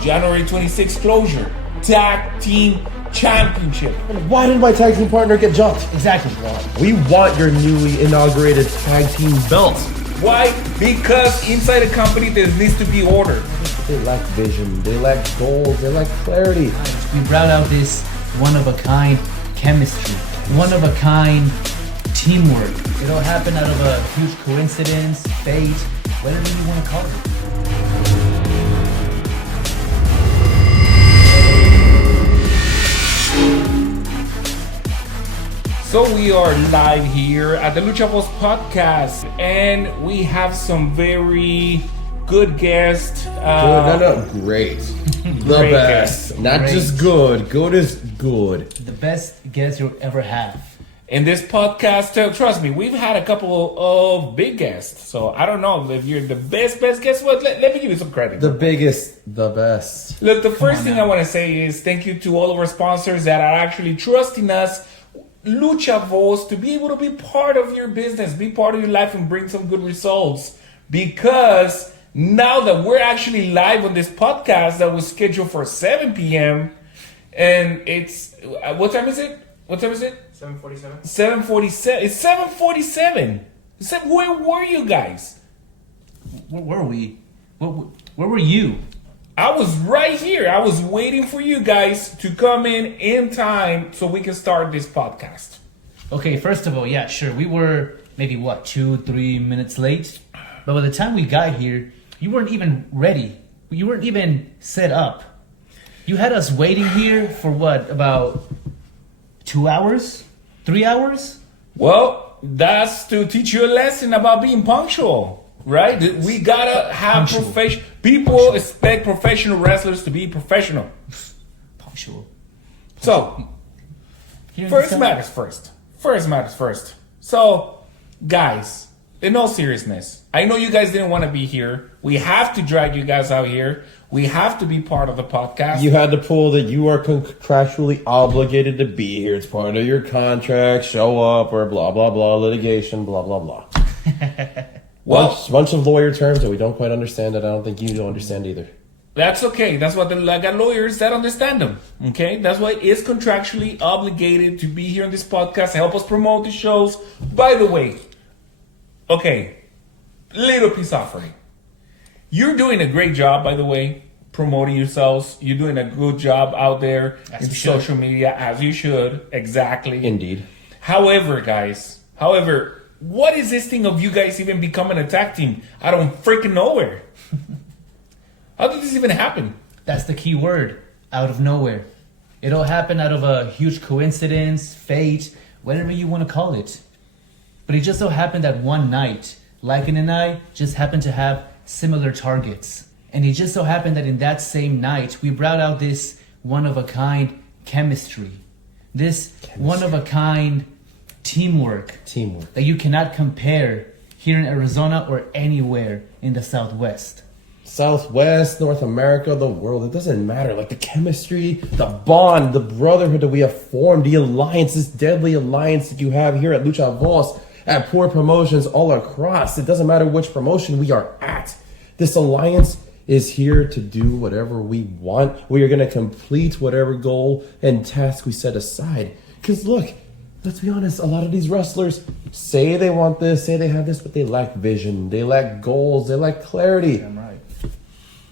January 26th closure. Tag Team Championship. And why did my tag team partner get jumped? Exactly. We want your newly inaugurated tag team belts. Why? Because inside a company there needs to be order. They lack vision, they lack goals, they lack clarity. We brought out this one-of-a-kind chemistry, one-of-a-kind teamwork. It all happened out of a huge coincidence, fate, whatever you want to call it. So we are live here at the Lucha Voz podcast, and we have some very good guests. Great. The best. Not Great. just good. Good is good. The best guest you'll ever have. In this podcast, trust me, we've had a couple of big guests. So I don't know if you're the best guest. What? Let me give you some credit. The biggest, the best. Look, the first thing I want to say is thank you to all of our sponsors that are actually trusting us, Lucha Voz, to be able to be part of your business, be part of your life, and bring some good results. Because now that we're actually live on this podcast that was scheduled for 7 p.m. and it's what time is it? 7:47. 7:47. It's 7:47. Where were you guys? Where were we? Where were you? I was right here. I was waiting for you guys to come in time so we can start this podcast. Okay, first of all, yeah, sure. We were maybe 2-3 minutes late. But by the time we got here, you weren't even ready. You weren't even set up. You had us waiting here for about 2 hours? 3 hours? Well, that's to teach you a lesson about being punctual, right? We gotta have professional. People expect professional wrestlers to be professional. Punctual. So, first matters first. So, guys, in all seriousness, I know you guys didn't want to be here. We have to drag you guys out here. We have to be part of the podcast. You had to pull that you are contractually obligated to be here. It's part of your contract. Show up or blah, blah, blah, litigation, blah, blah, blah. Well, bunch of lawyer terms that we don't quite understand that I don't think you don't understand either. that's okay. That's what I got lawyers that understand them. Okay, that's why it's contractually obligated to be here on this podcast, help us promote the shows. By the way, okay, little peace offering. You're doing a great job, by the way, promoting yourselves. You're doing a good job out there in social media, as you should. Exactly. Indeed. However, what is this thing of you guys even becoming a tag team out of freaking nowhere? How did this even happen? That's the key word. Out of nowhere. It all happened out of a huge coincidence, fate, whatever you want to call it. But it just so happened that one night, Lycan and I just happened to have similar targets. And it just so happened that in that same night, we brought out this one-of-a-kind chemistry. This one-of-a-kind teamwork. That you cannot compare here in Arizona or anywhere in the Southwest. Southwest, North America, the world, it doesn't matter. Like the chemistry, the bond, the brotherhood that we have formed, the alliance, this deadly alliance that you have here at Lucha Voz, at Poor Promotions all across. It doesn't matter which promotion we are at. This alliance is here to do whatever we want. We are going to complete whatever goal and task we set aside. Because look, let's be honest, a lot of these wrestlers say they want this, say they have this, but they lack vision. They lack goals. They lack clarity. Damn right.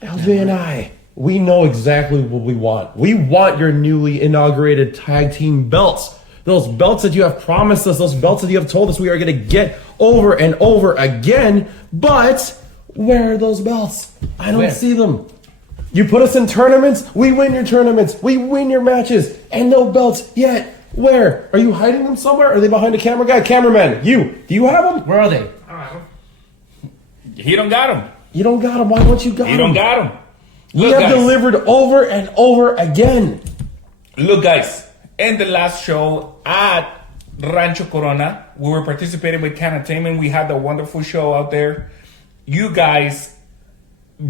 LJ and I, we know exactly what we want. We want your newly inaugurated tag team belts. Those belts that you have promised us, those belts that you have told us we are going to get over and over again. But where are those belts? I don't see them. You put us in tournaments, we win your tournaments, we win your matches, and no belts yet. Where? Are you hiding them somewhere? Are they behind the camera guy? Cameraman, do you have them? Where are they? I don't know. He don't got them. You don't got them. Why don't you got them? He don't got them. We have delivered over and over again. Look, guys, in the last show at Rancho Corona, we were participating with Canatainment. We had a wonderful show out there. You guys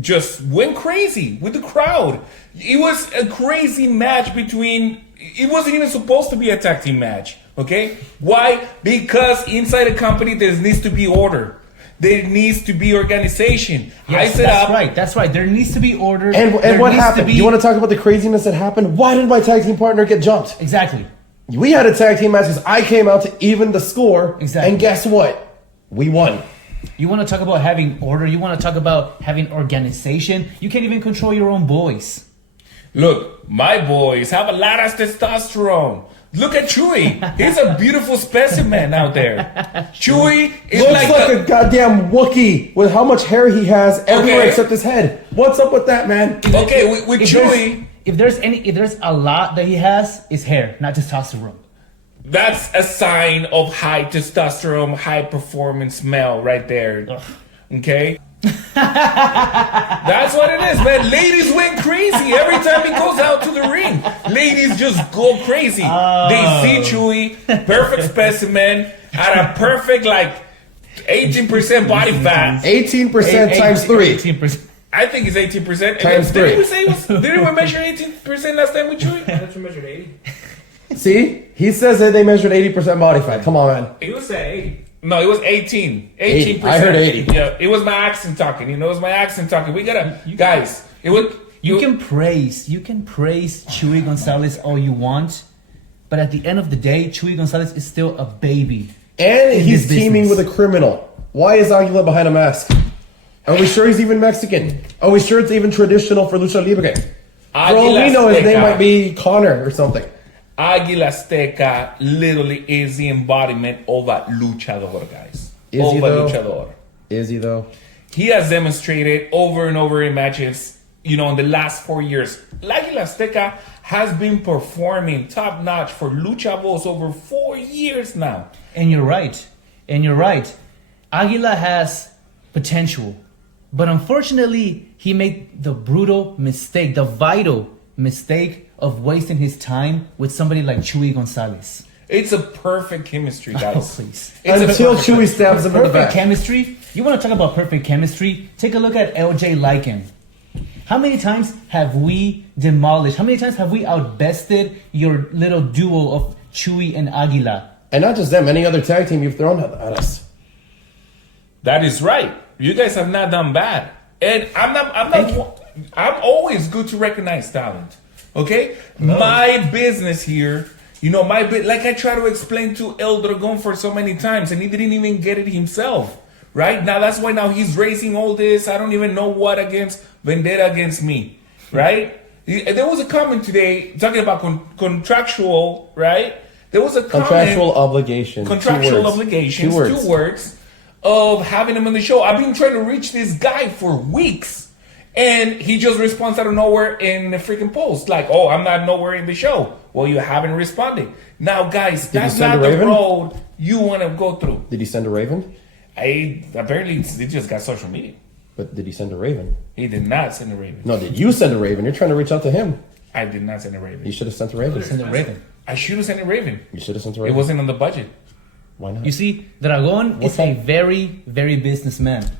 just went crazy with the crowd. It was a crazy match between... It wasn't even supposed to be a tag team match, okay? Why? Because inside a company there needs to be order. There needs to be organization. Yes, that's right. There needs to be order. And There what needs to happened? be- You want to talk about the craziness that happened? Why did my tag team partner get jumped? Exactly. We had a tag team match because I came out to even the score. Exactly. And guess what? We won. You want to talk about having order. You want to talk about having organization. You can't even control your own boys. Look, my boys have a lot of testosterone. Look at Chuy. He's a beautiful specimen out there. Chuy is Looks like, like a goddamn Wookiee with how much hair he has everywhere Okay. except his head. What's up with that, man? okay, with Chuy, If there's a lot that he has, it's hair, not testosterone. that's a sign of high testosterone, high performance male right there. Okay? That's what it is, man. Ladies went crazy every time he goes out to the ring. Ladies just go crazy. They see Chuy, perfect specimen, at a perfect 18% body fat. 18% times 3. 18%. I think it's 18%. Times Didn't we three. say didn't we measure 18% last time with Chuy? I thought you measured 80. See? He says that they measured 80% body fat. Come on, man. It was 80. No, it was 18. 18%. I heard 80. Yeah, it was my accent talking. It was my accent talking. We gotta, guys. It was. You can praise Chuy Gonzalez all you want, but at the end of the day, Chuy Gonzalez is still a baby. And in he's this teaming business. with a criminal. Why is Aguila behind a mask? Are we sure he's even Mexican? Are we sure it's even traditional for Lucha Libre? For all we know, his name might be Connor or something. Aguila Azteca literally is the embodiment of a luchador, guys. Is of he, a though? luchador. Is he, though? He has demonstrated over and over in matches, in the last 4 years. Aguila Azteca has been performing top notch for Lucha Voz over 4 years now. And you're right. Aguila has potential, but unfortunately, he made the brutal mistake, the vital mistake of wasting his time with somebody like Chuy Gonzalez. It's a perfect chemistry, Oh, guys. please. It's a Until perfect- Chewy stabs him in the Perfect back. chemistry. You want to talk about perfect chemistry? Take a look at LJ Lycan. How many times have we demolished? How many times have we outbested your little duo of Chuy and Agila? And not just them, any other tag team you've thrown at us. That is right. You guys have not done bad, and I'm always good to recognize talent. Okay, my business here, like I try to explain to El Dragon for so many times, and he didn't even get it himself. Right now, that's why now he's raising all this. I don't even know what vendetta against me. Right? There was a comment today talking about contractual. Right? There was a Contractual obligation. Contractual obligations. 2 words of having him on the show. I've been trying to reach this guy for weeks. And he just responds out of nowhere in a freaking post. Like, oh, I'm not nowhere in the show. Well, you haven't responded. Now, guys, Did that's you send not a the Raven? road you want to go through. Did he send a Raven? Apparently, they just got social media. But did he send a Raven? He did not send a Raven. No, did you send a Raven? You're trying to reach out to him. I did not send a Raven. You should have sent a Raven. Send a Raven. I should have sent a Raven. You should have sent a It Raven. wasn't on the budget. Why not? You see, Dragon is a that? very, very businessman.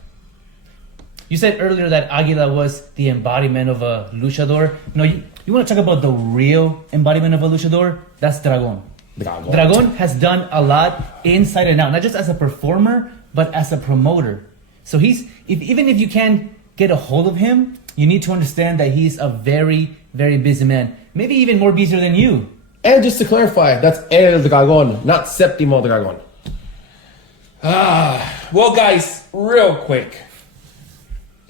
You said earlier that Aguila was the embodiment of a luchador. No, you want to talk about the real embodiment of a luchador? That's Dragon. Dragon has done a lot inside and out, not just as a performer, but as a promoter. So even if you can get a hold of him, you need to understand that he's a very, very busy man. Maybe even more busier than you. And just to clarify, that's El Dragon, not Séptimo Dragon. Well, guys, real quick.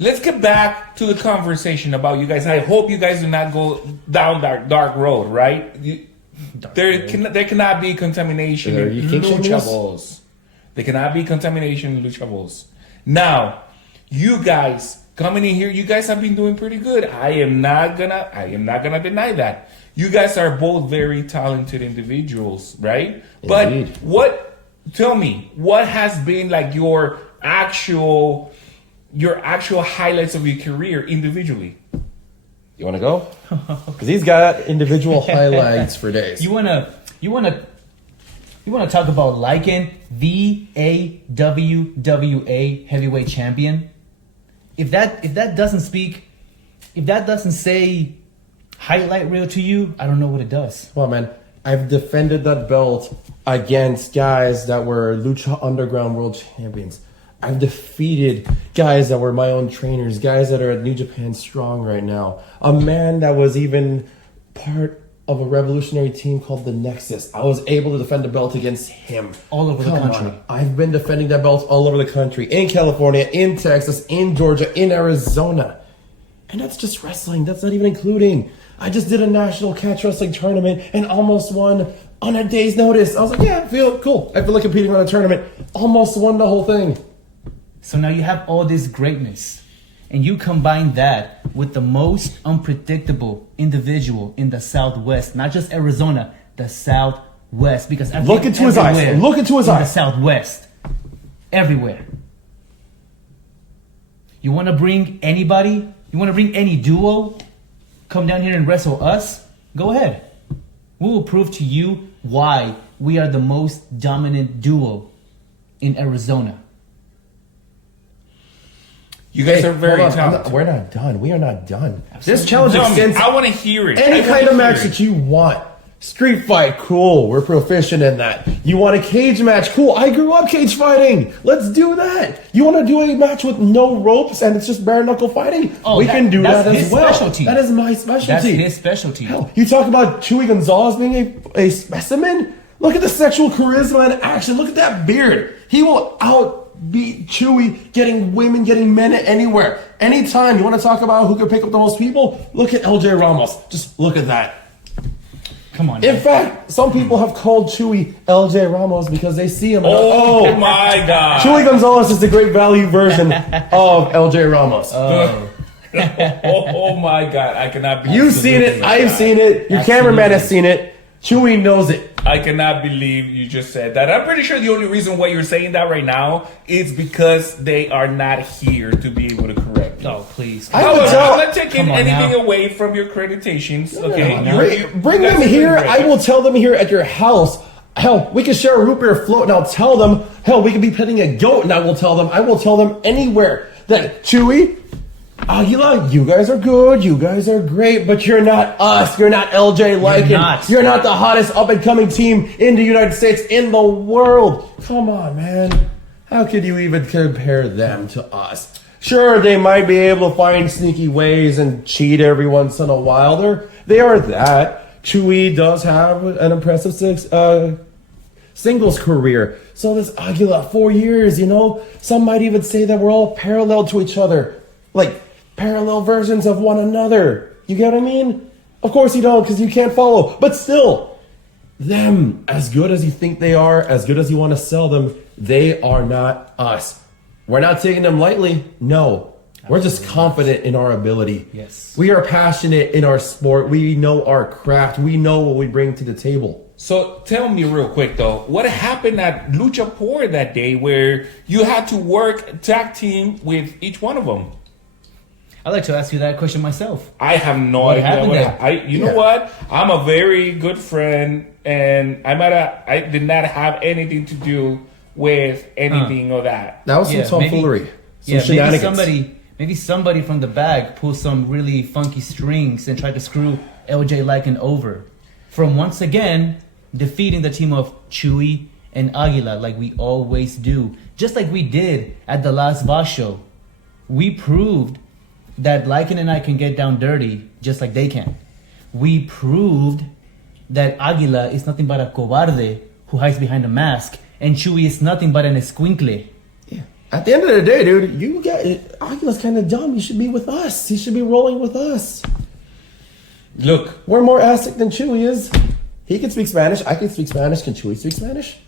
Let's get back to the conversation about you guys. I hope you guys do not go down that dark road, right? There cannot be contamination Are in you king shaming Lucha us? Voz. There cannot be contamination in Lucha Voz. Now, you guys coming in here, you guys have been doing pretty good. I am not gonna deny that. You guys are both very talented individuals, right? Indeed. But tell me, what has been like your actual highlights of your career individually? You want to go? Because he's got individual highlights for days. You wanna talk about Lycan, the AWWA heavyweight champion? If that doesn't say highlight reel to you, I don't know what it does. Well, man, I've defended that belt against guys that were Lucha Underground World Champions. I've defeated guys that were my own trainers, guys that are at New Japan Strong right now. A man that was even part of a revolutionary team called the Nexus. I was able to defend the belt against him. All over the country. I've been defending that belt all over the country. In California, in Texas, in Georgia, in Arizona. And that's just wrestling. That's not even including. I just did a national catch wrestling tournament and almost won on a day's notice. I was like, yeah, I feel cool. I feel like competing on a tournament. Almost won the whole thing. So now you have all this greatness, and you combine that with the most unpredictable individual in the Southwest, not just Arizona, the Southwest. Because I Look think into his eyes. everywhere Look into his in eyes. the Southwest, everywhere. You want to bring anybody? You want to bring any duo? Come down here and wrestle us? Go ahead. We will prove to you why we are the most dominant duo in Arizona. You guys are very hold on. talented. We're not done. We are not done. This challenge Tell me, extends I want to hear it. any I kind wanna of match hear it. that you want. Street fight, cool. We're proficient in that. You want a cage match? Cool. I grew up cage fighting. Let's do that. You want to do a match with no ropes and it's just bare knuckle fighting? Oh, we can do that's that as his well. specialty. That is my specialty. That's his specialty. Hell, you talk about Chewy Gonzalez being a specimen? Look at the sexual charisma and action. Look at that beard. He will outbeat Chewy getting women, getting men anywhere. Anytime you want to talk about who can pick up the most people, look at LJ Ramos. Just look at that. Come on. In man. fact, some people have called Chewy LJ Ramos because they see him. And Oh my God. Chewy Gonzalez is the great value version of LJ Ramos. Oh my God. I cannot be. You've seen it. I've seen it. Your cameraman has seen it. Chewy knows it. I cannot believe you just said that. I'm pretty sure the only reason why you're saying that right now is because they are not here to be able to correct you. Oh, please. I However, would tell- I'm not taking Come on anything now. away from your accreditations. Okay, on now. Bring that's them here. great. I will tell them here at your house. Hell, we can share a root beer float and I'll tell them. Hell, we could be petting a goat and I will tell them anywhere that Chewy, Aguila, you guys are good, you guys are great, but you're not us. You're not LJ Lycan. not. You're not the hottest up and coming team in the United States, in the world. Come on, man. How could you even compare them to us? Sure, they might be able to find sneaky ways and cheat every once in a while. They are that. Chewy does have an impressive singles career. So does Aguila, 4 years, you know? Some might even say that we're all parallel to each other. Like, parallel versions of one another. You get what I mean? Of course you don't, because you can't follow. But still, them, as good as you think they are, as good as you want to sell them, they are not us. We're not taking them lightly. No. We're just confident in our ability. Yes. We are passionate in our sport. We know our craft. We know what we bring to the table. So tell me real quick though, what happened at Lucha Poor that day where you had to work tag team with each one of them? I'd like to ask you that question myself. I have no What idea. happened there? You know what? I'm a very good friend, and I did not have anything to do with anything of that. That was some tomfoolery. Some shenanigans. Maybe somebody from the bag pulled some really funky strings and tried to screw LJ Lycan over. From once again defeating the team of Chuy and Aguila like we always do. Just like we did at the last Voz show. We proved that Lycan and I can get down dirty just like they can. We proved that Aguila is nothing but a cobarde who hides behind a mask, and Chuy is nothing but an escuincle. Yeah. At the end of the day, dude, Aguila's kind of dumb. He should be with us. He should be rolling with us. Look, We're more Aztec than Chewy is. He can speak Spanish. I can speak Spanish. Can Chewy speak Spanish?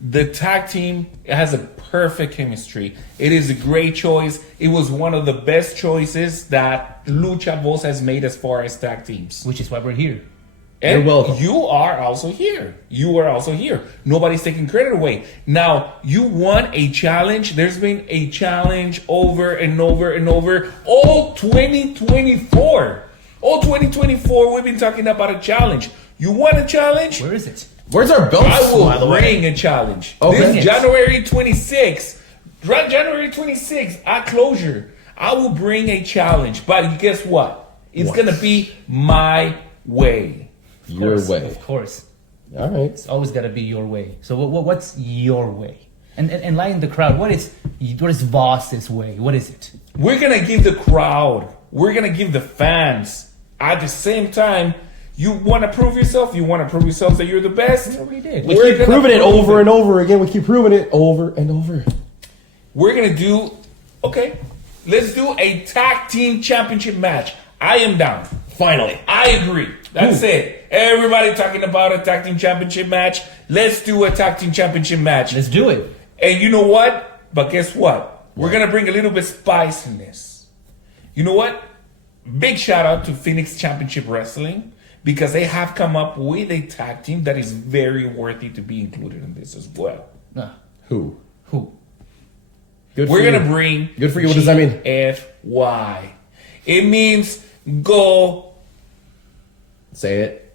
the tag team has a perfect chemistry. It is a great choice. It was one of the best choices that Lucha Voz has made as far as tag teams. Which is why we're here. And You're welcome. you are also here. You are also here. Nobody's taking credit away. Now, you won a challenge. There's been a challenge over and over and over. All 2024. All 2024, we've been talking about a challenge. You won a challenge. Where is it? Where's our belts, I by the will way? bring a challenge. Okay. This January 26th. January 26th, at closure, I will bring a challenge. But guess what? It's going to be my way. Your way. Of course. All right. It's always got to be your way. So what's your way? And lighten the crowd. What is Voss's way? What is it? We're gonna give the crowd, we're gonna give the fans, at the same time, you want to prove yourself, that you're the best. We already did. We keep proving it over and over again. We keep proving it over and over. We're gonna do, okay, let's do a tag team championship match. I am down. Finally. I agree. That's it. Everybody talking about a tag team championship match. Let's do a tag team championship match. Let's do it. And you know what? But guess what? We're going to bring a little bit spice in this. You know what? Big shout out to Phoenix Championship Wrestling because they have come up with a tag team that is very worthy to be included in this as well. Who? We're going to bring Good for you. What does that mean? GFY. It means go Say it.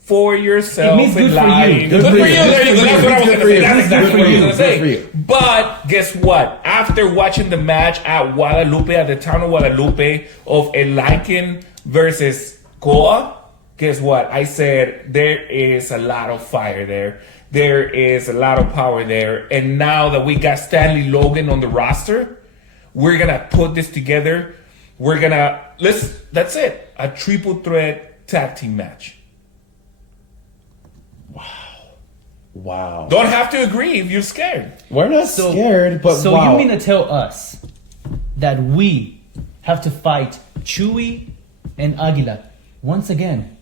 for yourself It means good in for life. you. Good for you. There you go. That's what I was going to say. That's exactly what I was going to Good for say. you. But guess what? After watching the match at Guadalupe, at the town of Guadalupe, of a Lycan versus Koa, guess what? I said there is a lot of fire there. There is a lot of power there. And now that we got Stanley Logan on the roster, we're going to put this together. We're going to, that's it. A triple threat tag team match. Wow. Don't have to agree if you're scared. We're not scared, but So wow. you mean to tell us that we have to fight Chewy and Aguila once again,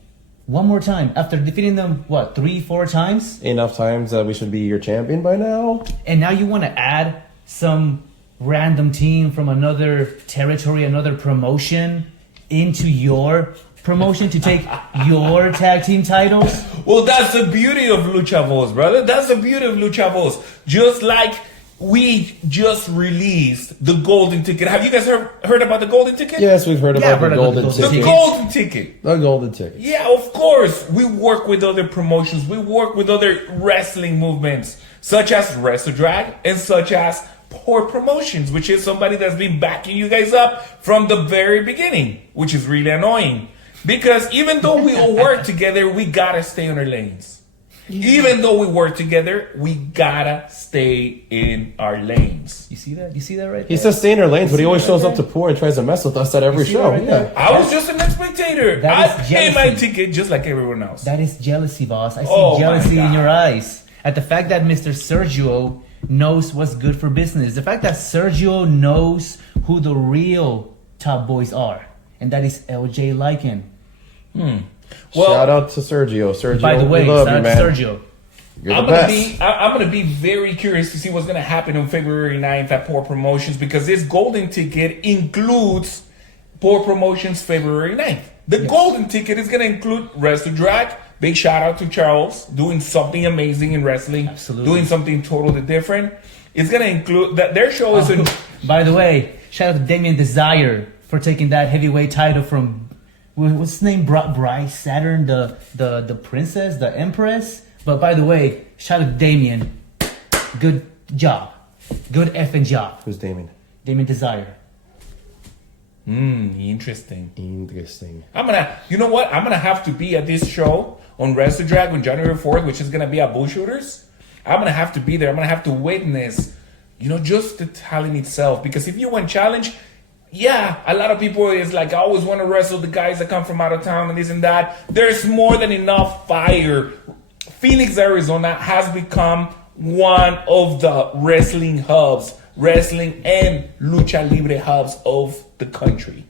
one more time, after defeating them, 3-4 times? Enough times that we should be your champion by now? And now you want to add some random team from another territory, another promotion into your promotion to take your tag team titles? Well, that's the beauty of Lucha Voz, brother. That's the beauty of Lucha Voz. Just like we just released the golden ticket. Have you guys heard about the golden ticket? Yes, we've heard about the golden The ticket. golden ticket. The golden ticket. Yeah, of course. We work with other promotions. We work with other wrestling movements, such as Wrestle Drag and such as Poor Promotions, which is somebody that's been backing you guys up from the very beginning, which is really annoying. Because even though we all work together, we gotta stay on our lanes. Even though we work together, we gotta stay in our lanes. You see that? You see that right He there? says stay in our lanes, but he always shows up to Poor and tries to mess with us at every see show. that right Yeah. there? I was just an spectator. That I is paid my jealousy. ticket just like everyone else. That is jealousy, boss. I see Oh, my jealousy in God. your eyes. At the fact that Mr. Sergio knows what's good for business. The fact that Sergio knows who the real top boys are. And that is LJ Lycan. Well, Shout out to Sergio. Sergio, By the way, we love shout you, out man. to Sergio. You're I'm the gonna best. I'm gonna be very curious to see what's gonna happen on February 9th at Poor Promotions because this golden ticket includes Poor Promotions February 9th. The golden ticket is gonna include Wrestle Drag. Big shout out to Charles doing something amazing in wrestling, Absolutely. doing something totally different. It's gonna include that their show is in. By the way, shout out to Damien Desire for taking that heavyweight title from what's his name? Bryce Saturn, the princess, the empress. But by the way, shout out to Damien. Good job. Good effing job. Who's Damien? Damien Desire. Interesting. Interesting. You know what? I'm gonna have to be at this show on Wrestle Drag on January 4th, which is gonna be at Bull Shooters. I'm gonna have to be there. I'm gonna have to witness, just the talent itself. Because if you want challenge, yeah, a lot of people is like, I always want to wrestle the guys that come from out of town and this and that. There's more than enough fire. Phoenix, Arizona has become one of the wrestling hubs, wrestling and lucha libre hubs of the country.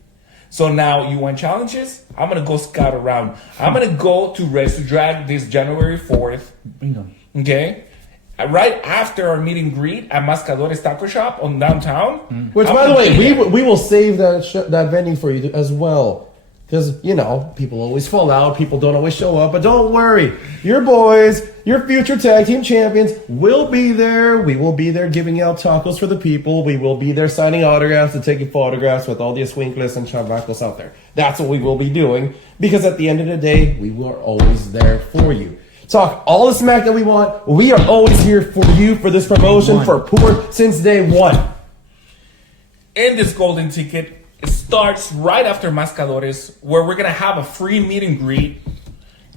So now you want challenges? I'm going to go scout around. I'm going to go to Wrestle Drag this January 4th. Bring them. Okay? Right after our meet and greet at Mascadores Taco Shop on downtown. Which, I'm by the gonna way, be there. we will save that venue for you as well. Because, people always fall out. People don't always show up. But don't worry. Your boys, your future tag team champions will be there. We will be there giving out tacos for the people. We will be there signing autographs and taking photographs with all the escuincles and chavacos out there. That's what we will be doing. Because at the end of the day, we are always there for you. Talk all the smack that we want. We are always here for you, for this promotion, for Poor, since day one. And this golden ticket, it starts right after Mascadores, where we're going to have a free meet and greet.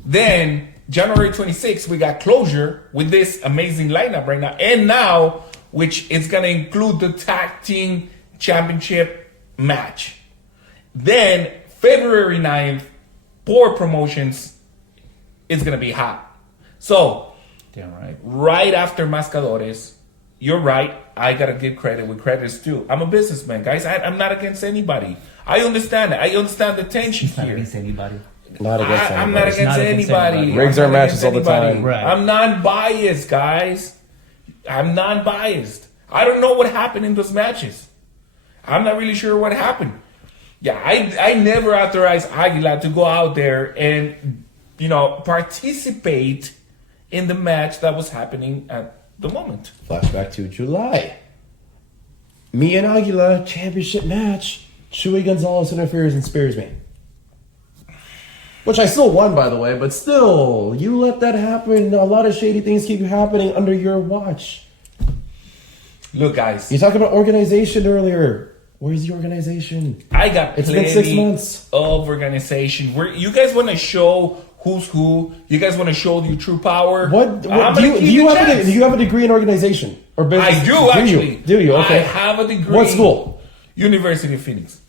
Then January 26th, we got closure with this amazing lineup right now. And now, which is going to include the tag team championship match. Then, February 9th, Poor Promotions is going to be hot. So, Damn right. right after Mascadores, you're right. I got to give credit where credit is due. I'm a businessman, guys. I'm not against anybody. I understand it. I understand the tension Not here. against anybody. Not against I'm not anybody. against Not against anybody. anybody. Rigs I'm our not matches against all the anybody. time. Right. I'm non-biased, guys. I'm non-biased. I don't know what happened in those matches. I'm not really sure what happened. Yeah, I never authorized Aguila to go out there and, participate in the match that was happening at the moment. Flashback to July. Me and Aguila, championship match. Chewy Gonzalez interferes and spears me. Which I still won, by the way, but still, you let that happen. A lot of shady things keep happening under your watch. Look, guys. You talked about organization earlier. Where's the organization? I got It's been 6 months. of organization. You guys want to show who's who? You guys want to show your true power? What I'm gonna do give you a have? chance. Do you have a degree in organization or business? I do actually. Do you? Okay. I have a degree. What school? University of Phoenix.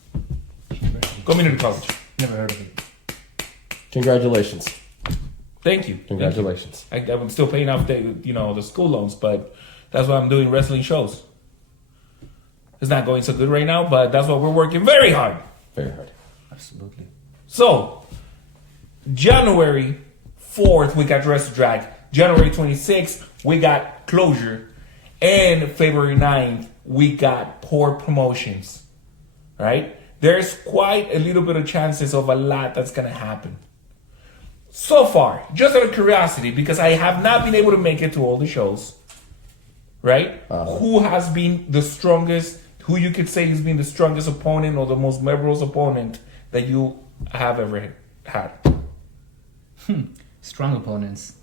Community college. Never heard of it. Congratulations. Thank you. Congratulations. I'm still paying off the school loans, but that's why I'm doing wrestling shows. It's not going so good right now, but that's why we're working very hard. Very hard. Absolutely. So, January 4th, we got Wrestle Drag. January 26th, we got Closure. And February 9th, we got Poor Promotions. Right? There's quite a little bit of chances of a lot that's going to happen. So far, just out of curiosity, because I have not been able to make it to all the shows, right? Who has been the strongest, who you could say has been the strongest opponent or the most memorable opponent that you have ever had? Strong opponents.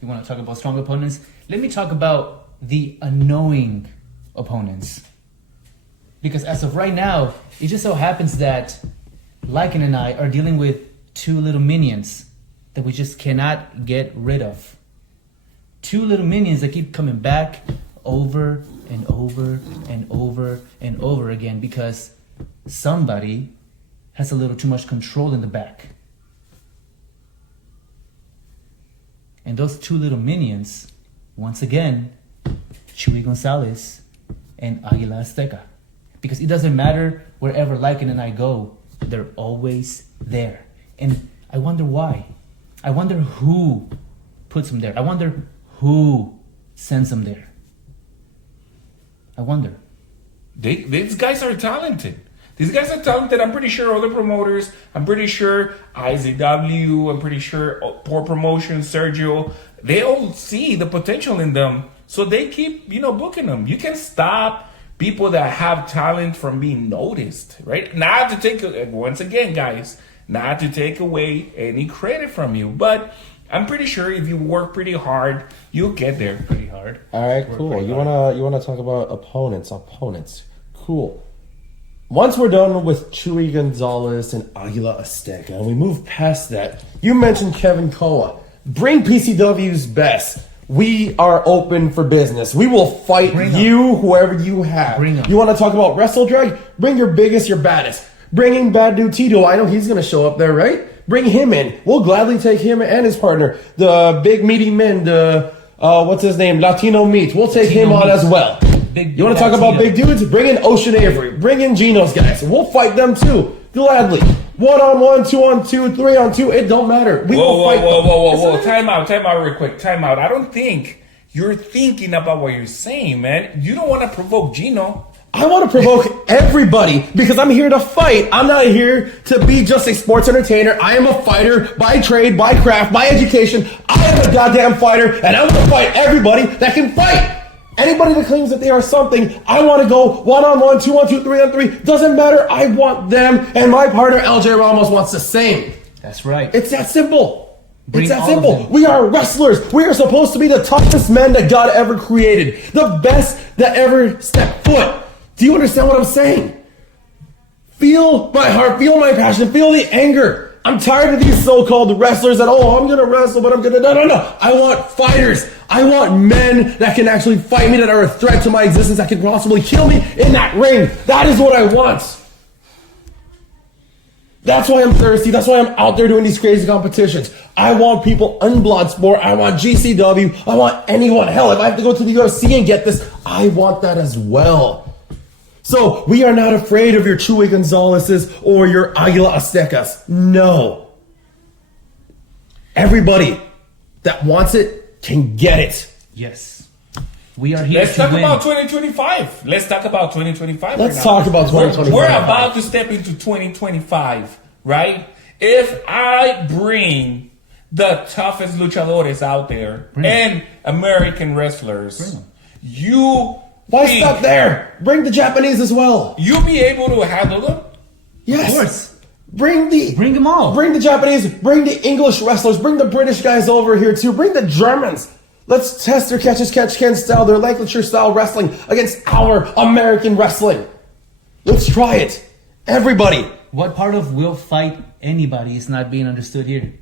You want to talk about strong opponents? Let me talk about the annoying opponents. Because as of right now, it just so happens that Lycan and I are dealing with two little minions that we just cannot get rid of. Two little minions that keep coming back over and over and over and over again because somebody has a little too much control in the back. And those two little minions, once again, Chuy Gonzalez and Aguila Azteca. Because it doesn't matter wherever Lycan and I go, they're always there. And I wonder why. I wonder who puts them there. I wonder who sends them there. I wonder. These guys are talented. These guys are talented. I'm pretty sure other promoters, I'm pretty sure IZW, I'm pretty sure Poor Promotion, Sergio, they all see the potential in them. So they keep, booking them. You can stop people that have talent from being noticed, right? Not to take, once again, guys, not to take away any credit from you. But I'm pretty sure if you work pretty hard, you'll get there pretty hard. All right, cool. You wanna talk about opponents? Cool. Once we're done with Chuy Gonzalez and Aguila Azteca, and we move past that, you mentioned Kevin Koa. Bring PCW's best. We are open for business. We will fight whoever you have. Bring 'em. You want to talk about Wrestle Drag? Bring your biggest, your baddest. Bring in Bad Dude Tito. I know he's going to show up there, right? Bring him in. We'll gladly take him and his partner. The big meaty men, what's his name? Latino Meat. We'll take him on as well. You want to talk about big dudes? Bring in Ocean Avery. Bring in Gino's guys. We'll fight them too. Gladly. 1-on-1, 2-on-2, 3-on-2. It don't matter. We will fight them. Whoa. Time out real quick. Time out. I don't think you're thinking about what you're saying, man. You don't want to provoke Gino. I want to provoke everybody because I'm here to fight. I'm not here to be just a sports entertainer. I am a fighter by trade, by craft, by education. I am a goddamn fighter, and I want to fight everybody that can fight. Anybody that claims that they are something, I want to go 1-on-1, 2-on-2, 3-on-3. Doesn't matter. I want them, and my partner LJ Ramos wants the same. That's right. It's that simple. Bring It's that all of simple. them. We are wrestlers. We are supposed to be the toughest men that God ever created. The best that ever stepped foot. Do you understand what I'm saying? Feel my heart. Feel my passion. Feel the anger. I'm tired of these so-called wrestlers that, I'm going to wrestle, but I'm going to... No. I want fighters. I want men that can actually fight me, that are a threat to my existence, that can possibly kill me in that ring. That is what I want. That's why I'm thirsty. That's why I'm out there doing these crazy competitions. I want people in Bloodsport. I want GCW. I want anyone. Hell, if I have to go to the UFC and get this, I want that as well. So we are not afraid of your Chewy Gonzalez's or your Aguila Aztecas. No. Everybody that wants it can get it. Yes. We are here Let's to talk win. about 2025. Let's talk about 2025. Let's talk about 2025. We're about to step into 2025, right? If I bring the toughest luchadores out there and American wrestlers, you... Why stop there? Bring the Japanese as well. You be able to handle them? Yes. Of course. Bring them all. Bring the Japanese. Bring the English wrestlers. Bring the British guys over here too. Bring the Germans. Let's test their catch-as-catch-can style, their Lancashire style wrestling against our American wrestling. Let's try it. Everybody. What part of will fight anybody is not being understood here?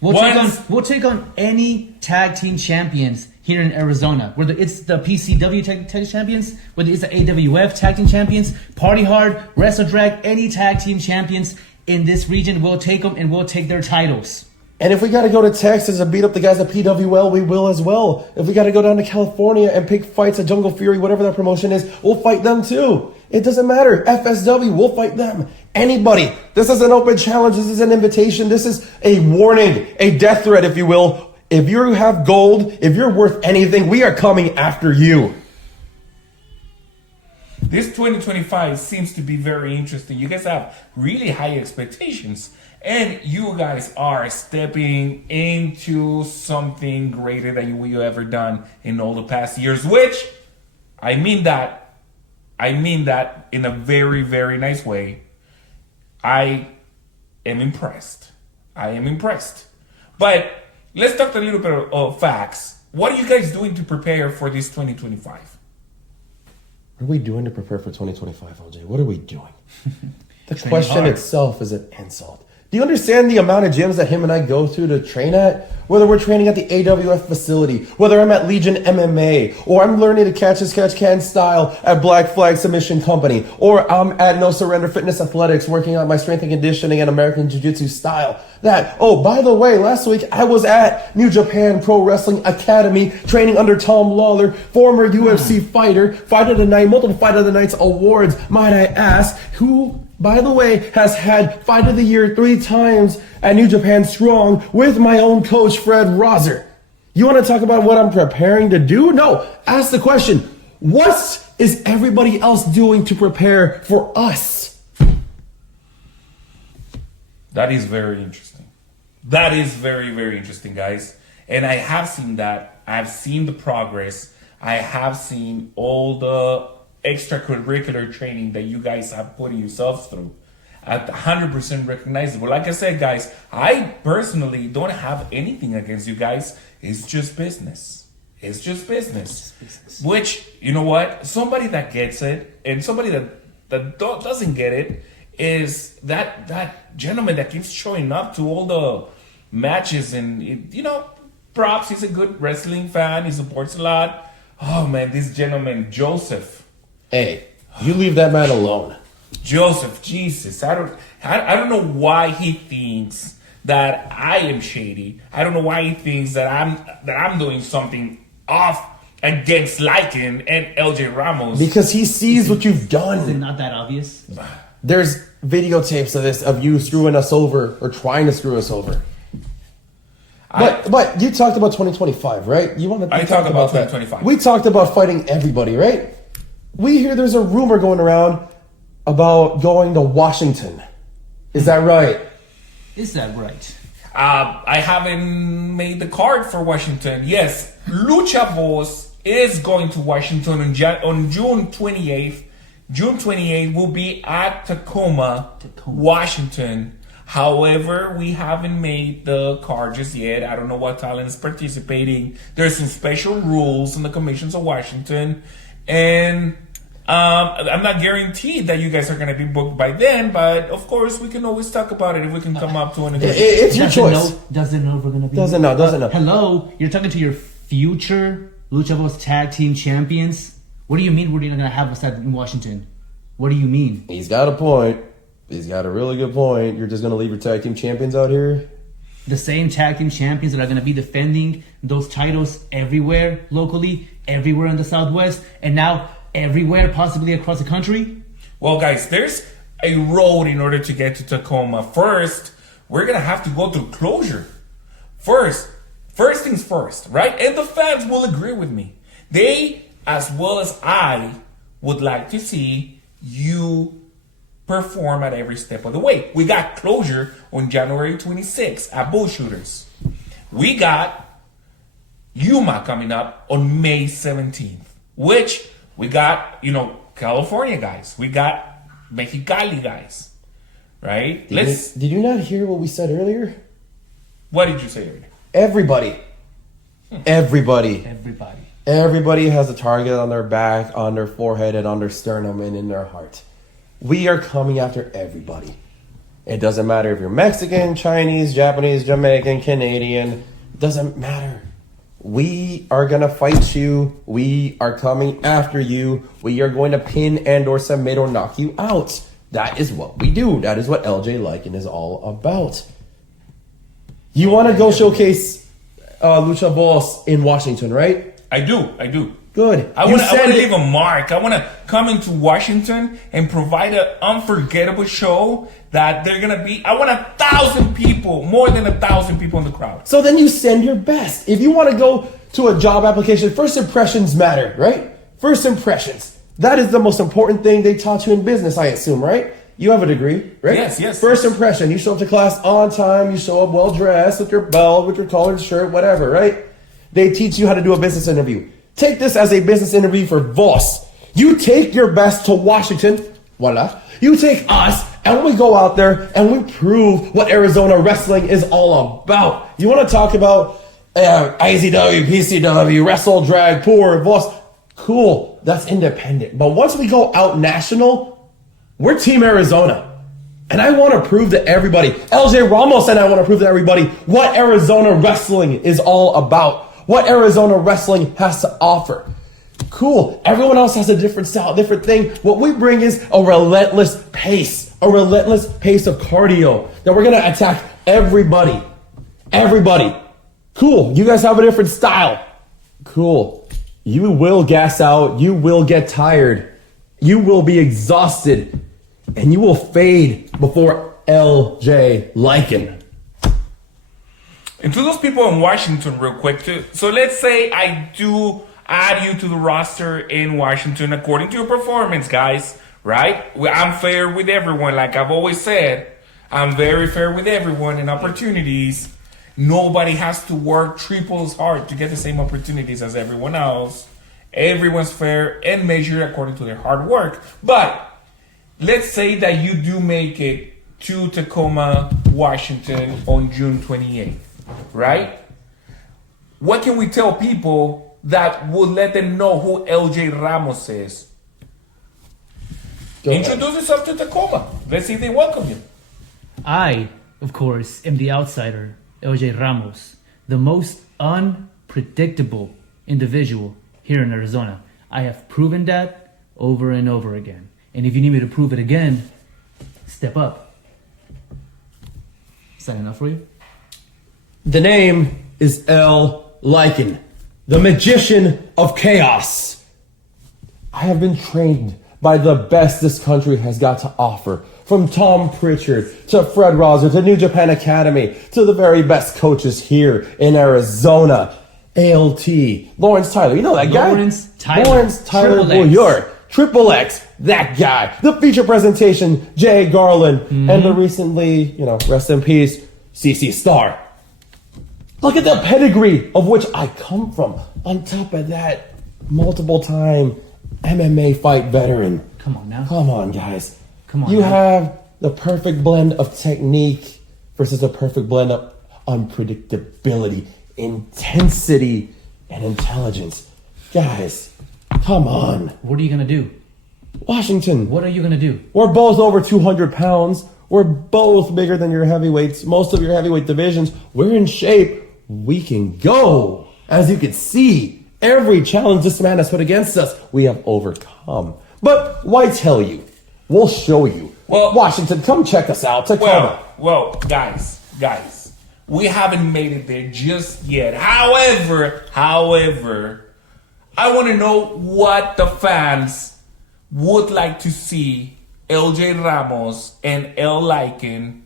We'll take on any tag team champions here in Arizona. Whether it's the PCW tag team champions, whether it's the AWF tag team champions, Party Hard, Wrestle Drag, any tag team champions in this region, we'll take them and we'll take their titles. And if we got to go to Texas and beat up the guys at PWL, we will as well. If we got to go down to California and pick fights at Jungle Fury, whatever that promotion is, we'll fight them too. It doesn't matter. FSW, we'll fight them. Anybody. This is an open challenge. This is an invitation. This is a warning, a death threat, if you will. If you have gold, if you're worth anything, we are coming after you. This 2025 seems to be very interesting. You guys have really high expectations. And you guys are stepping into something greater than you've ever done in all the past years, which I mean that in a very, very nice way. I am impressed. But let's talk a little bit of facts. What are you guys doing to prepare for this 2025? What are we doing to prepare for 2025, LJ? What are we doing? The Training question hard. itself is an insult. Do you understand the amount of gyms that him and I go to train at? Whether we're training at the AWF facility, whether I'm at Legion MMA, or I'm learning to catch-as-catch-can style at Black Flag Submission Company, or I'm at No Surrender Fitness Athletics working on my strength and conditioning and American Jiu-Jitsu style. By the way, last week I was at New Japan Pro Wrestling Academy training under Tom Lawler, former UFC fighter, Fight of the Night, multiple Fight of the Nights awards, might I ask, who... by the way, has had Fight of the Year 3 times at New Japan Strong with my own coach, Fred Roser. You want to talk about what I'm preparing to do? No, ask the question, what is everybody else doing to prepare for us? That is very interesting. That is very, very interesting, guys. And I have seen that. I've seen the progress. I have seen all the extracurricular training that you guys have put yourselves through at 100% recognizable. Like I said, guys, I personally don't have anything against you guys. It's just business. It's just business. Which, you know what? Somebody that gets it and somebody that doesn't get it is that gentleman that keeps showing up to all the matches and, props. He's a good wrestling fan. He supports a lot. Oh, man, this gentleman, Joseph. Hey, you leave that man alone. Joseph, Jesus, I don't know why he thinks that I am shady. I don't know why he thinks that I'm doing something off against Lycan and LJ Ramos. Because he sees what you've done. Is it not that obvious? There's videotapes of this, of you screwing us over or trying to screw us over. But you talked about 2025, right? I talked about 2025. We talked about fighting everybody, right? We hear there's a rumor going around about going to Washington. Is that right? Is that right? I haven't made the card for Washington. Yes, Lucha Voz is going to Washington on June 28th. June 28th will be at Tacoma, Washington. However, we haven't made the card just yet. I don't know what talent is participating. There's some special rules in the commissions of Washington. And I'm not guaranteed that you guys are going to be booked by then, but of course we can always talk about it if we can come up to an agreement. It's your choice. Doesn't know if we're gonna be. Doesn't know. Hello, you're talking to your future Lucha Voz tag team champions. What do you mean we're not gonna have us in Washington? What do you mean? He's got a point. He's got a really good point. You're just gonna leave your tag team champions out here? The same tag team champions that are gonna be defending those titles everywhere, locally, everywhere in the Southwest, and now everywhere, possibly across the country? Well, guys, there's a road in order to get to Tacoma. First, we're going to have to go through closure. First things first, right? And the fans will agree with me. They, as well as I, would like to see you perform at every step of the way. We got closure on January 26th at Bullshooters. We got Yuma coming up on May 17th, which we got, California guys. We got Mexicali guys, right? Did you not hear what we said earlier? What did you say earlier? Everybody has a target on their back, on their forehead, and on their sternum, and in their heart. We are coming after everybody. It doesn't matter if you're Mexican, Chinese, Japanese, Jamaican, Canadian. It doesn't matter. We are going to fight you. We are coming after you. We are going to pin and or submit or knock you out. That is what we do. That is what LJ Lycan is all about. You want to go showcase Lucha Voz in Washington, right? I do. Good. I want to leave a mark. I want to come into Washington and provide an unforgettable show that they're going to be. I want 1,000 people, more than 1,000 people in the crowd. So then you send your best. If you want to go to a job application, first impressions matter, right? First impressions. That is the most important thing they taught you in business, I assume, right? You have a degree, right? Yes. First impression. You show up to class on time. You show up well dressed with your belt, with your collared shirt, whatever, right? They teach you how to do a business interview. Take this as a business interview for Voss. You take your best to Washington. Voila. You take us and we go out there and we prove what Arizona wrestling is all about. You want to talk about IZW, PCW, Wrestle, Drag, Poor, Voss. Cool. That's independent. But once we go out national, we're Team Arizona. And I want to prove to everybody, LJ Ramos and I want to prove to everybody what Arizona wrestling is all about. What Arizona wrestling has to offer. Cool. Everyone else has a different style, different thing. What we bring is a relentless pace of cardio that we're going to attack everybody. Everybody. Cool. You guys have a different style. Cool. You will gas out. You will get tired. You will be exhausted. And you will fade before LJ Lycan. And to those people in Washington, real quick, too. So let's say I do add you to the roster in Washington according to your performance, guys, right? I'm fair with everyone. Like I've always said, I'm very fair with everyone in opportunities. Nobody has to work triple as hard to get the same opportunities as everyone else. Everyone's fair and measured according to their hard work. But let's say that you do make it to Tacoma, Washington on June 28th. Right? What can we tell people that would let them know who LJ Ramos is? Introduce yourself to Tacoma. Let's see if they welcome you. I, of course, am the outsider, LJ Ramos, the most unpredictable individual here in Arizona. I have proven that over and over again. And if you need me to prove it again, step up. Is that enough for you? The name is L. Lycan, the magician of chaos. I have been trained by the best this country has got to offer. From Tom Pritchard to Fred Rosser to New Japan Academy to the very best coaches here in Arizona. ALT, Lawrence Tyler. You know that guy? Lawrence Tyler Bouillard. Triple X, that guy. The feature presentation, Jay Garland. And the recently, rest in peace, CC Star. Look at the pedigree of which I come from. On top of that, multiple time MMA fight veteran. Come on now. Come on, guys. Come on. You have the perfect blend of technique versus a perfect blend of unpredictability, intensity, and intelligence. Guys, come on. What are you going to do? Washington. What are you gonna do? We're both over 200 pounds. We're both bigger than your heavyweights. Most of your heavyweight divisions. We're in shape. We can go. As you can see, every challenge this man has put against us, we have overcome. But why tell you? We'll show you. Well, Washington, come check us out. Tacoma. Well, guys, we haven't made it there just yet. However, I want to know what the fans would like to see LJ Ramos and Lycan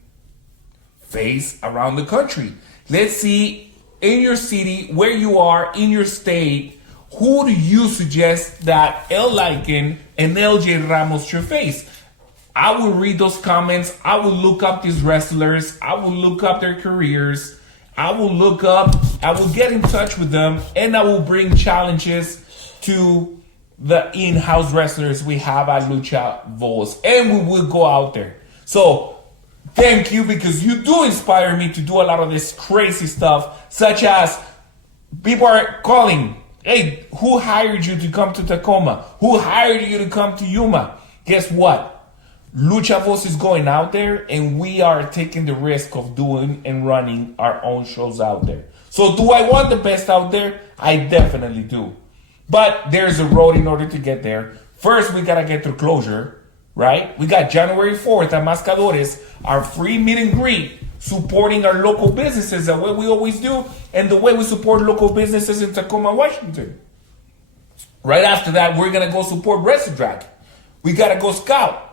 face around the country. Let's see, in your city, where you are, in your state, who do you suggest that Lycan and LJ Ramos should face? I will read those comments. I will look up these wrestlers. I will look up their careers. I will get in touch with them, and I will bring challenges to the in-house wrestlers we have at Lucha Voz, and we will go out there. So thank you, because you do inspire me to do a lot of this crazy stuff, such as people are calling, hey, who hired you to come to Tacoma? Who hired you to come to Yuma? Guess what? Lucha Voz is going out there, and we are taking the risk of doing and running our own shows out there. So do I want the best out there? I definitely do. But there's a road in order to get there. First, we got to get through closure, right? We got January 4th at Mascadores, our free meet and greet, supporting our local businesses the way we always do, and the way we support local businesses in Tacoma, Washington. Right after that, we're going to go support WrestleDrag. We got to go scout.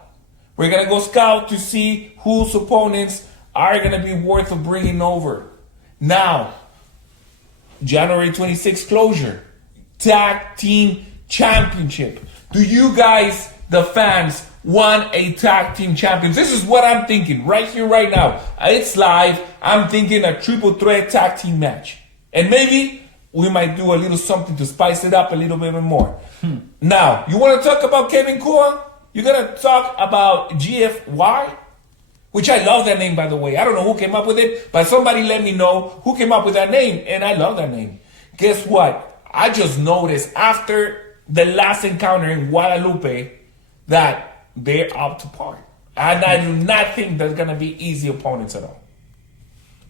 We're going to go scout to see whose opponents are going to be worth of bringing over. Now, January 26th closure. Tag Team Championship. Do you guys, the fans, want a Tag Team Champions? This is what I'm thinking right here, right now. It's live. I'm thinking a triple threat tag team match. And maybe we might do a little something to spice it up a little bit more. Now, you want to talk about Kevin Kua? You're going to talk about GFY? Which I love that name, by the way. I don't know who came up with it, but somebody let me know who came up with that name, and I love that name. Guess what? I just noticed after the last encounter in Guadalupe that they're up to par. And I do not think there's going to be easy opponents at all.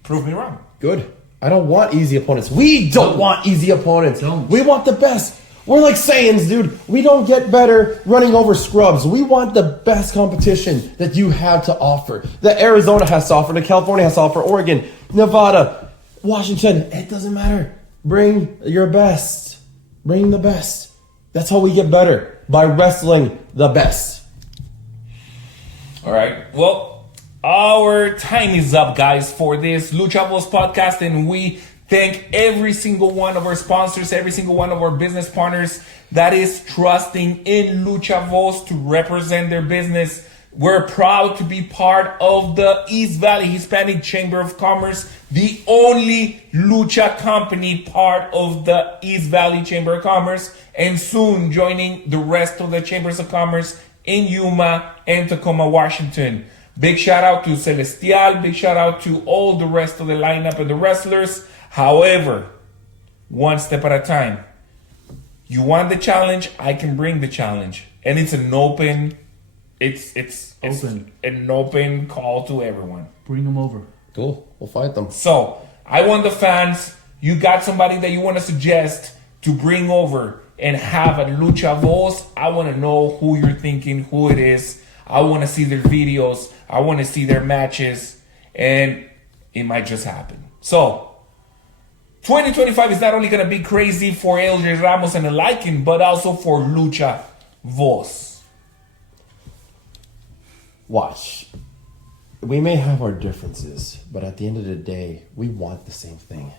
Prove me wrong. Good. I don't want easy opponents. We don't want easy opponents. Don't. We want the best. We're like Saiyans, dude. We don't get better running over scrubs. We want the best competition that you have to offer. That Arizona has to offer, that California has to offer, Oregon, Nevada, Washington. It doesn't matter. Bring your best. Bring the best. That's how we get better, by wrestling the best. All right. Well, our time is up, guys, for this Lucha Voz podcast, and we thank every single one of our sponsors, every single one of our business partners that is trusting in Lucha Voz to represent their business. We're proud to be part of the East Valley Hispanic Chamber of Commerce, the only lucha company part of the East Valley Chamber of Commerce, and soon joining the rest of the Chambers of Commerce in Yuma and Tacoma, Washington. Big shout out to Celestial, big shout out to all the rest of the lineup and the wrestlers. However, one step at a time. You want the challenge, I can bring the challenge. And it's an open... It's Open. an open call to everyone. Bring them over. Cool. We'll fight them. So, I want the fans, you got somebody that you want to suggest to bring over and have a Lucha Voz. I want to know who you're thinking, who it is. I want to see their videos. I want to see their matches. And it might just happen. So, 2025 is not only going to be crazy for LJ Ramos and Lycan, but also for Lucha Voz. Watch. We may have our differences, but at the end of the day, we want the same thing.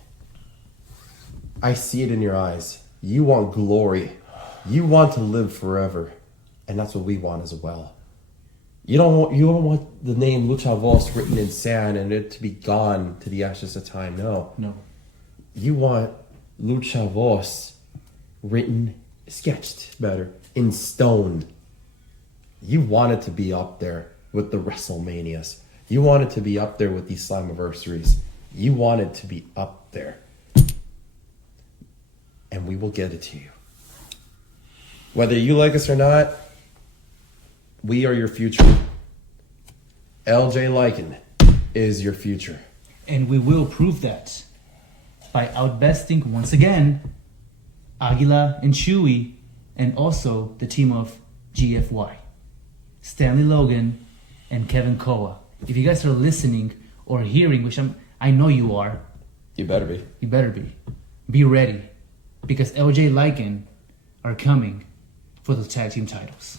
I see it in your eyes. You want glory. You want to live forever. And that's what we want as well. You don't want the name Lucha Voz written in sand and it to be gone to the ashes of time. No. You want Lucha Voz written, sketched better, in stone. You want it to be up there with the WrestleManias. You want it to be up there with these Slammiversaries. You want it to be up there. And we will get it to you. Whether you like us or not, We are your future. LJ Lycan is your future. And we will prove that by outbesting once again Aguila and Chuy, and also the team of GFY, Stanley, Logan, and Kevin Koa. If you guys are listening or hearing, which I know you are, You better be. you better be. Be ready, because LJ Lycan are coming for the tag team titles.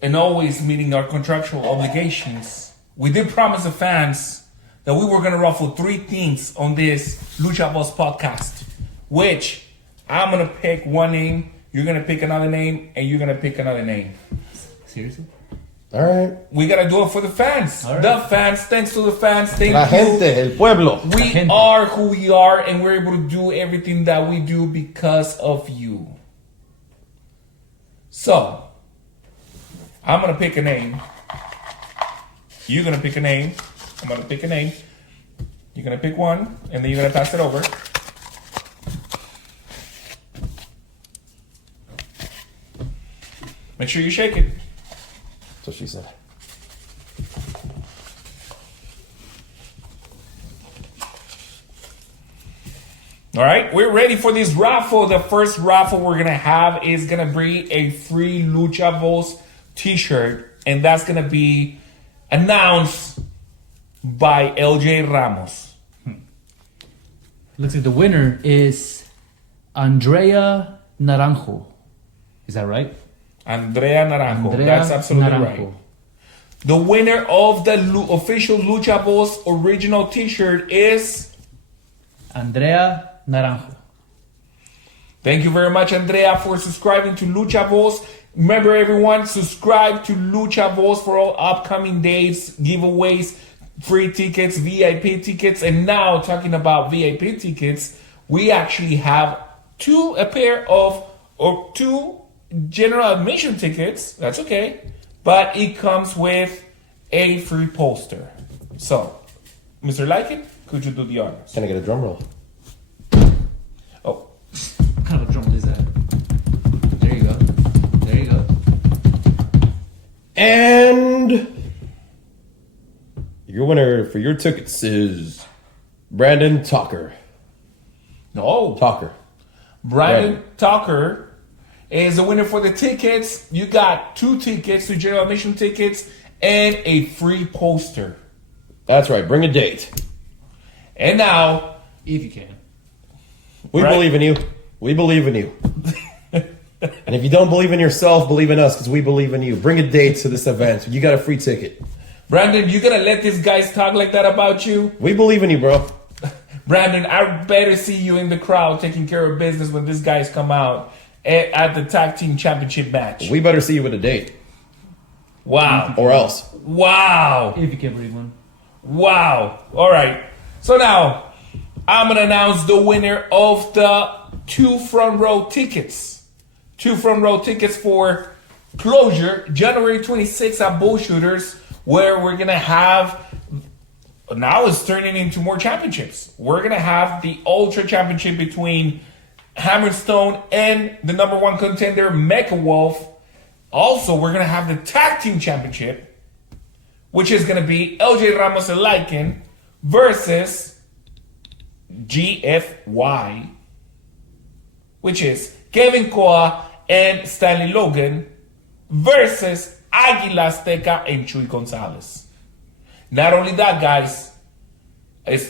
And always meeting our contractual obligations. We did promise the fans that we were going to ruffle 3 things on this Lucha Voz podcast, which I'm going to pick one name, you're going to pick another name, and you're going to pick another name. Seriously? All right. We got to do it for the fans. All right. The fans, thanks to the fans. Thank La you. gente, el pueblo. We gente. are who we are, and we're able to do everything that we do because of you. So, I'm going to pick a name. You're going to pick a name. I'm going to pick a name. You're going to pick one, and then you're going to pass it over. Make sure you shake it. That's what she said. All right, we're ready for this raffle. The first raffle we're gonna have is gonna be a free Lucha Voz t-shirt, and that's gonna be announced by LJ Ramos. Looks like the winner is Andrea Naranjo. Is that right? Andrea Naranjo. Andrea That's absolutely Naranjo. right. The winner of the official Lucha Voz original t-shirt is... Andrea Naranjo. Thank you very much, Andrea, for subscribing to Lucha Voz. Remember, everyone, subscribe to Lucha Voz for all upcoming dates, giveaways, free tickets, VIP tickets. And now, talking about VIP tickets, we actually have two general admission tickets. That's okay. But it comes with a free poster. So, Mr. Lycan, could you do the honors? Can I get a drum roll? Oh, What kind of a drum is that? There you go. There you go. And your winner for your tickets is Brandon Tucker. no. Tucker. Brandon Tucker is the winner for the tickets. You got 2 tickets, 2 general admission tickets, and a free poster. That's right. Bring a date. And now, If you can. We Right. believe in you. We believe in you. And if you don't believe in yourself, believe in us because we believe in you. Bring a date to this event. You got a free ticket. Brandon, you gonna let these guys talk like that about you? We believe in you, bro. Brandon, I better see you in the crowd taking care of business when these guys come out at the tag team championship match. We better see you with a date. Wow. Or else. Wow. If you can believe one. Wow. All right. So now, I'm going to announce the winner of the 2 front row tickets. 2 front row tickets for Closure, January 26th at Bullshooters, where we're going to have, now it's turning into more championships. We're going to have the Ultra Championship between Hammerstone and the number 1 contender, Mecha Wolf. Also, we're going to have the Tag Team Championship, which is going to be LJ Ramos and Lycan versus GFY, which is Kevin Koa and Stanley Logan versus Aguila, Azteca, and Chuy Gonzalez. Not only that, guys,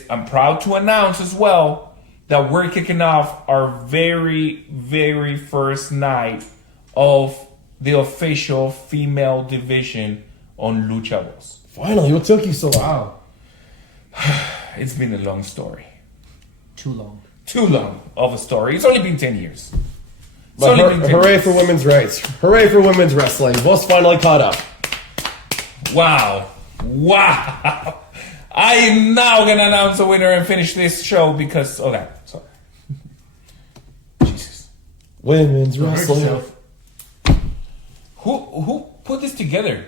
I'm proud to announce as well that we're kicking off our very, very first night of the official female division on Lucha Voz. Finally, what took you so long? Wow. It's been a long story. Too long. Too long of a story. It's only been 10 years. It's But only been 10 hooray years. for women's rights. Hooray for women's wrestling. Voss finally caught up. Wow. Wow. I am now going to announce the winner and finish this show because... Okay, sorry. Jesus. Women's wrestling. Who put this together?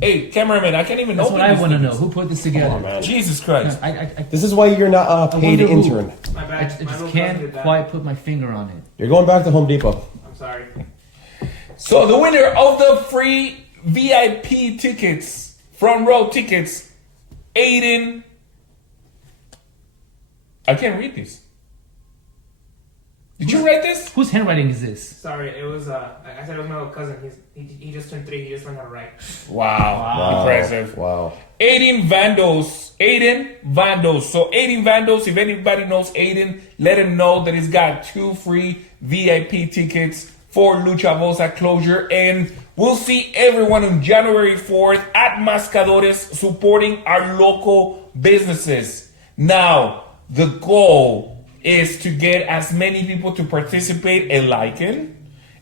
Hey, cameraman, I can't even That's open what I these want to know. things. Who put this Come together? on, man. Jesus Christ. I This is why you're not a paid wonder who. intern. My I bad. just My little can't brother did that. quite put my finger on it. You're going back to Home Depot. I'm sorry. So the winner of the free VIP tickets, front row tickets, Aiden. I can't read this. Did you write this? Whose handwriting is this? Sorry, it was, I said it was my little cousin. He just turned 3. He just learned how to write. Wow. Impressive. Wow. Aiden Vandos. So Aiden Vandos, if anybody knows Aiden, let him know that he's got 2 free VIP tickets for Lucha Voz at closure. And we'll see everyone on January 4th at Mascadores supporting our local businesses. Now, the goal is to get as many people to participate. Lycan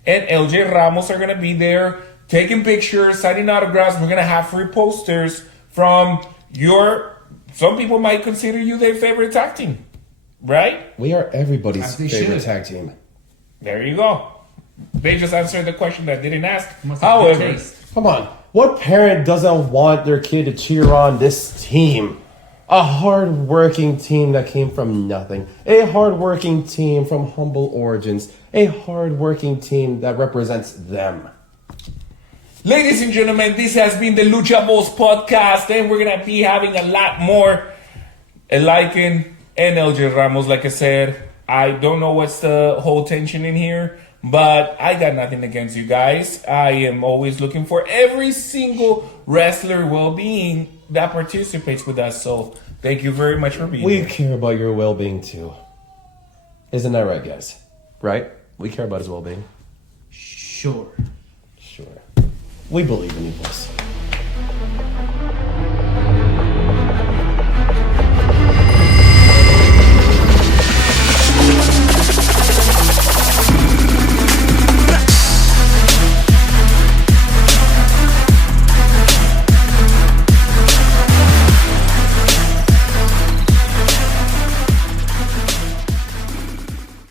and LJ Ramos are going to be there taking pictures, signing autographs. We're going to have free posters from some people might consider you their favorite tag team, right? We are everybody's As they favorite should. tag team. There you go. They just answered the question that I didn't ask. Must have good However, taste. Come on. What parent doesn't want their kid to cheer on this team? A hard-working team that came from nothing. A hard-working team from humble origins. A hard-working team that represents them. ladies and gentlemen, this has been the Lucha Voz podcast, and we're going to be having a lot more. Lycan and LJ Ramos, like I said, I don't know what's the whole tension in here, but I got nothing against you guys. I am always looking for every single wrestler well-being that participates with us. So thank you very much for being We here. care about your well-being too. Isn't that right, guys? Right? We care about his well-being. Sure. Sure. We believe in you, boys.